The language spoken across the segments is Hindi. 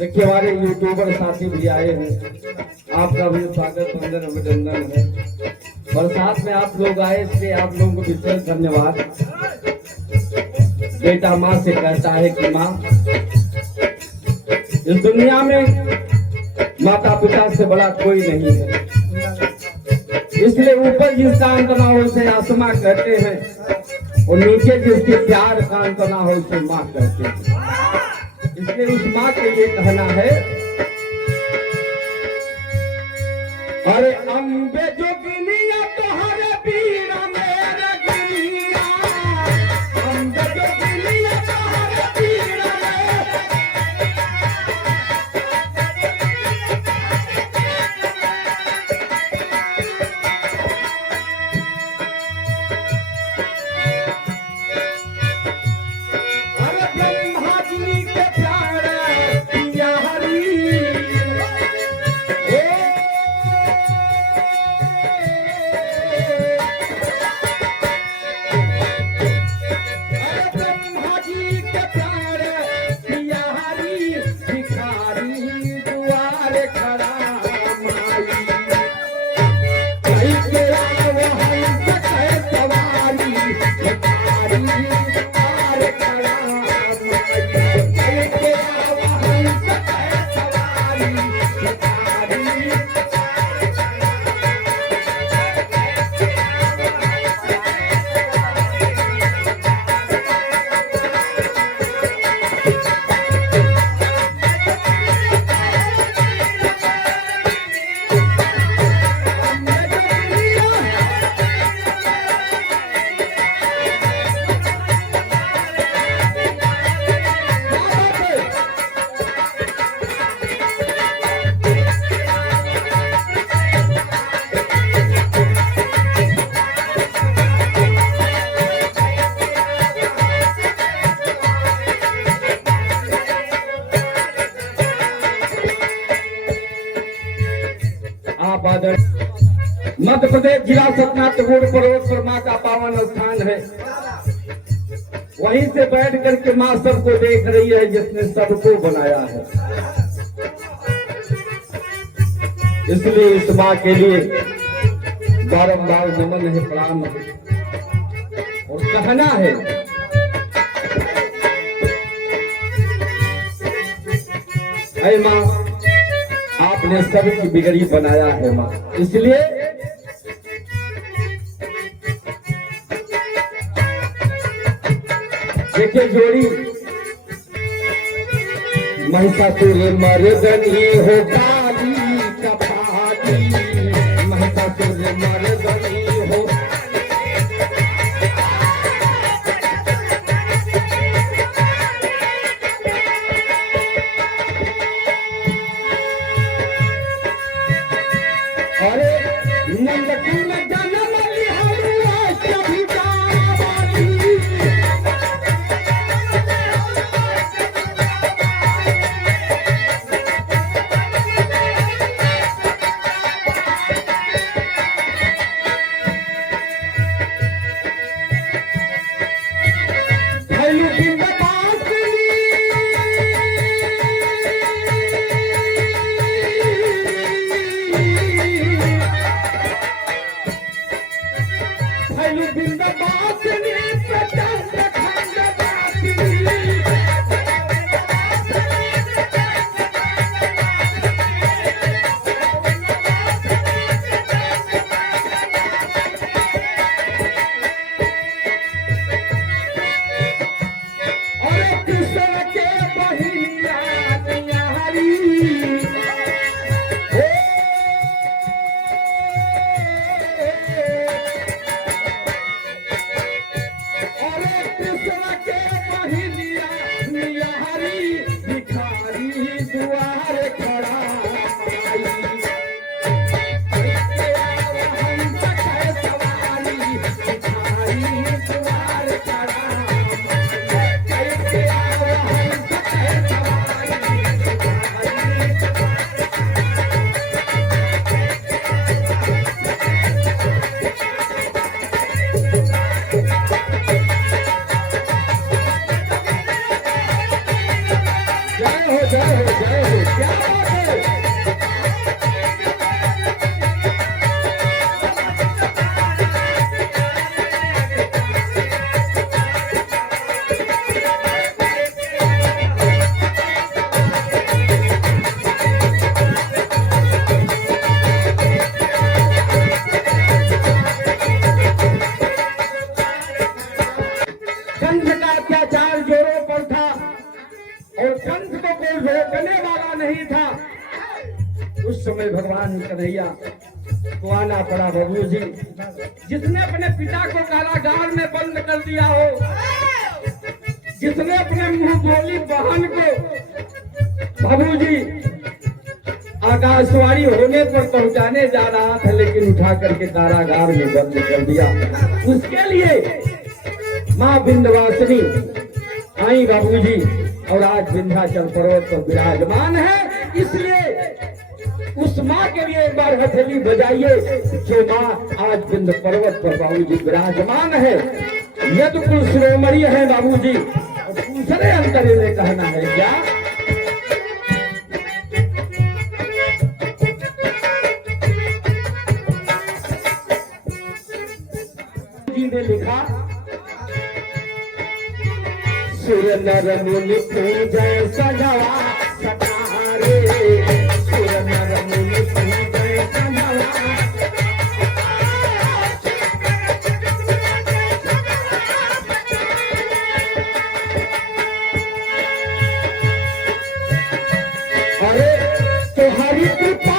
देखिए हमारे यूट्यूबर साथी भी आए हैं, आपका भी स्वागत वंदन अभिनंदन है। बरसात में आप लोग आए इसलिए आप लोगों को विशेष धन्यवाद। बेटा माँ से कहता है कि माँ, इस दुनिया में माता पिता से बड़ा कोई नहीं है, इसलिए ऊपर जिसका अंत ना हो उसे आसमां कहते हैं और नीचे जिसके प्यार का अंत ना हो उसे माँ कहते हैं। इसलिए उस माँ के लिए कहना है, अरे अम्बे जोगिनिया तोहरे पीरा मेरे गिरिया, अम्बे जोगिनिया तोहरे पीरा अरे ब्रह्मा जी के प्यारे पिया हरी, मध्य प्रदेश जिला सतना तगोड़ पर्वत पर माँ का पावन स्थान है। वहीं से बैठ करके माँ सबको देख रही है जिसने सबको बनाया है। इसलिए इस माँ के लिए बारंबार नमन है, प्रणाम है और कहना है, ऐ माँ आपने सबकी बिगड़ी बनाया है माँ। इसलिए देखिए जोड़ी, महिषासुर मर्दनी हो काली कपाली, महिषासुर मर्दनी हो अरे नंदकी में जन्म लिया कभी जावाली, कंस का अत्याचार जोरों पर था और कंस को कोई रोकने वाला नहीं था। उस समय भगवान कन्हैया को आना पड़ा। बाबू जी, जिसने अपने पिता को कारागार में बंद कर दिया हो, जिसने अपने मुंह बोली बहन को बाबू जी आकाशवाणी होने पर पहुंचाने जा रहा था, लेकिन उठा करके कारागार में बंद कर दिया। उसके लिए माँ विंध्यवासिनी आई बाबू जी, और आज विंध्याचल पर्वत पर विराजमान है। इसलिए उस माँ के लिए एक बार हथेली बजाइए, जो माँ आज विंध्य पर्वत पर बाबू जी विराजमान है। यदकुल शिरोमणि है बाबू जी। और दूसरे अंतरे में कहना है क्या, ने लिखा, सुर नर मुनि पूजय सजवा सतारे, सुर नर मुनि पूजय सजवा। अरे तुम्हारी कृपा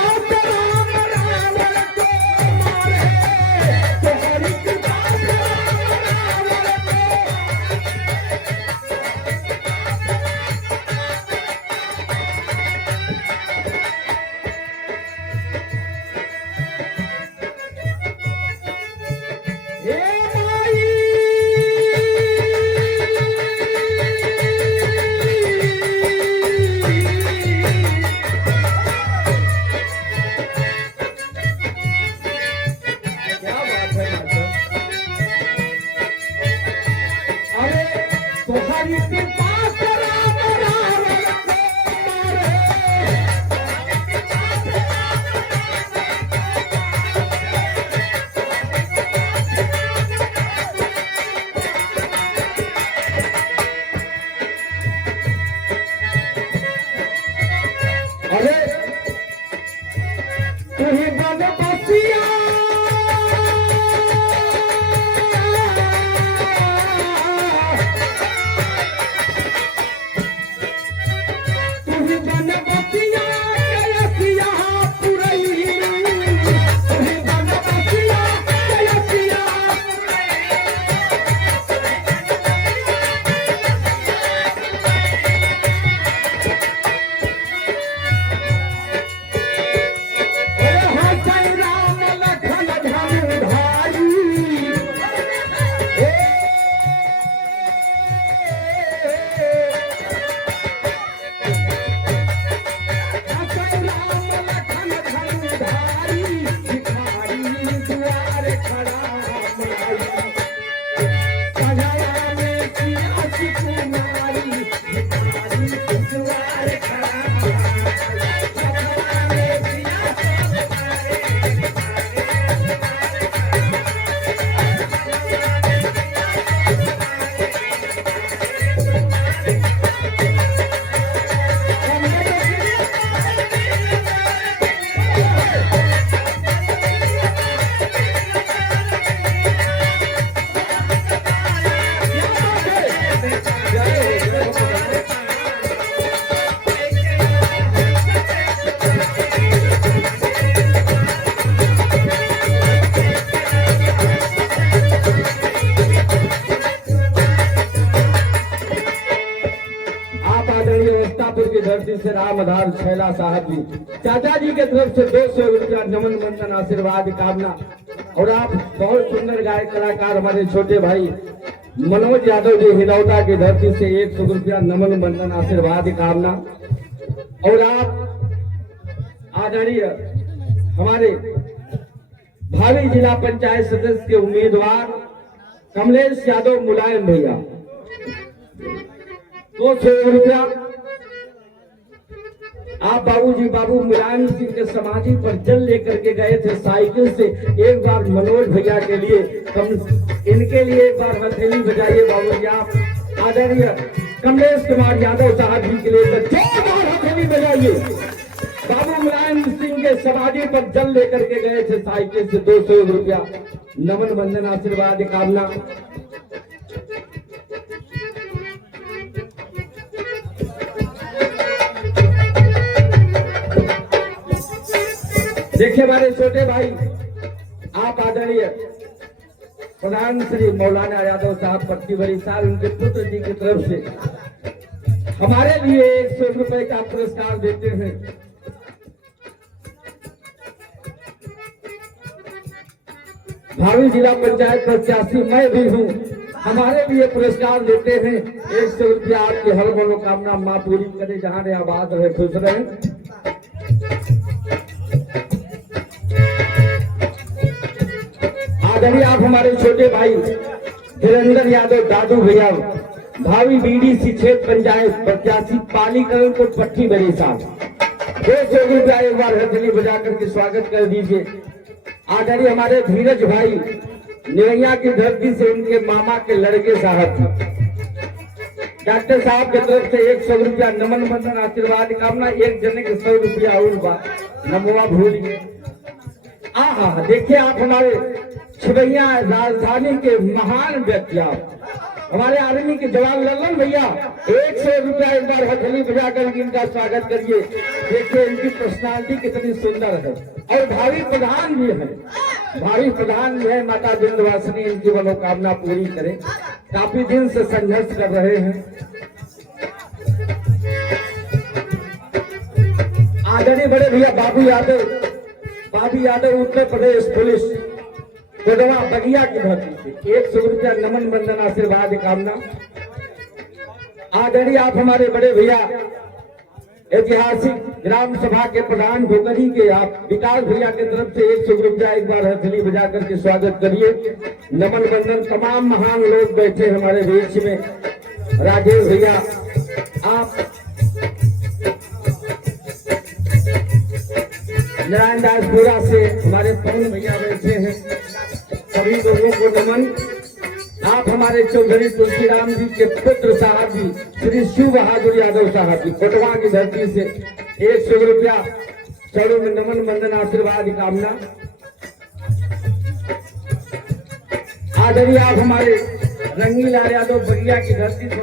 धरती से राम आधार छैला साहब जी, चाचा जी के तरफ से 200 रुपया नमन वंदन आशीर्वाद कामना। और आप बहुत सुंदर गायक कलाकार हमारे छोटे भाई मनोज यादव जी हिनौता की धरती से 100 रुपया नमन वंदन आशीर्वाद कामना। और आप आदरणीय हमारे भावी जिला पंचायत सदस्य के उम्मीदवार कमलेश यादव मुलायम भैया 200 रुपया। आप बाबूजी बाबू मुलायम सिंह के समाधि पर जल लेकर के गए थे साइकिल से। एक बार मनोज भैया के लिए इनके लिए एक बार हथेली बजाइए बाबूजी। आप आदरणीय कमलेश कुमार यादव साहब जी के लिए जोरदार हथेली बजाइए। बाबू मुलायम सिंह के समाधि पर जल लेकर के गए थे साइकिल से 200 रुपया नमन वंदन आशीर्वाद कामना। देखिए हमारे छोटे भाई, आप आदरणीय प्रधान श्री मौलाना यादव साहब पट्टी बड़ी साल उनके पुत्र जी की तरफ से हमारे लिए 100 रुपए का पुरस्कार देते हैं। भावी जिला पंचायत प्रत्याशी मैं भी हूँ, हमारे लिए पुरस्कार देते हैं 100 रुपया। आपकी हर मनोकामना माँ पूरी करे, जहाँ रहे आबाद रहे, खुश रहे। आदरणीय आप हमारे छोटे भाई धीरेन्द्र यादव दादू भैया, भावी बीडीसी क्षेत्र पंचायत प्रत्याशी पालीकरण को पट्टी बड़ी साहब 200 रुपया एक बार हथेली बजा करके स्वागत कर दीजिए। आदरणीय हमारे धीरज भाई निरैया की धरती से उनके मामा के लड़के साहब डॉक्टर साहब की तरफ से 100 रुपया नमन बंधन आशीर्वाद कामना। एक जने के 100 रुपया और नमवा भूलिए। देखिए आप हमारे छिवैया राजधानी के महान व्यक्ति, हमारे आर्मी के जवान लल्लन भैया 100 रुपया एक बार हथेली बजा कर इनका स्वागत करिए। देखिए इनकी पर्सनालिटी कितनी सुंदर है और भावी प्रधान भी है, भावी प्रधान भी है। माता विंध्यवासिनी इनकी मनोकामना पूरी करे, काफी दिन से संघर्ष कर रहे हैं। आदरणीय बड़े भैया बाबू यादव उत्तर प्रदेश पुलिस कोडवा बगिया की धरती से 100 रुपया नमन बंधन आशीर्वाद कामना। आदरणीय आप हमारे बड़े भैया ऐतिहासिक ग्राम सभा के प्रधान भोकरी के आप विकास भैया की तरफ से 100 रुपया एक बार हथेली बजा करके स्वागत करिए। नमन बंधन तमाम महान लोग बैठे हमारे बीच में। राजेश भैया आप, नारायण दासपुरा से हमारे पवन भैया बैठे हैं, सभी लोगों को नमन। आप हमारे चौधरी तुलसीराम जी के पुत्र साहब जी श्री शिव बहादुर यादव साहब जी कोटवा की धरती से 100 रुपया चरणों में नमन बंधन आशीर्वाद कामना। आदरणीय आप हमारे रंगीलाल यादव बगिया की धरती से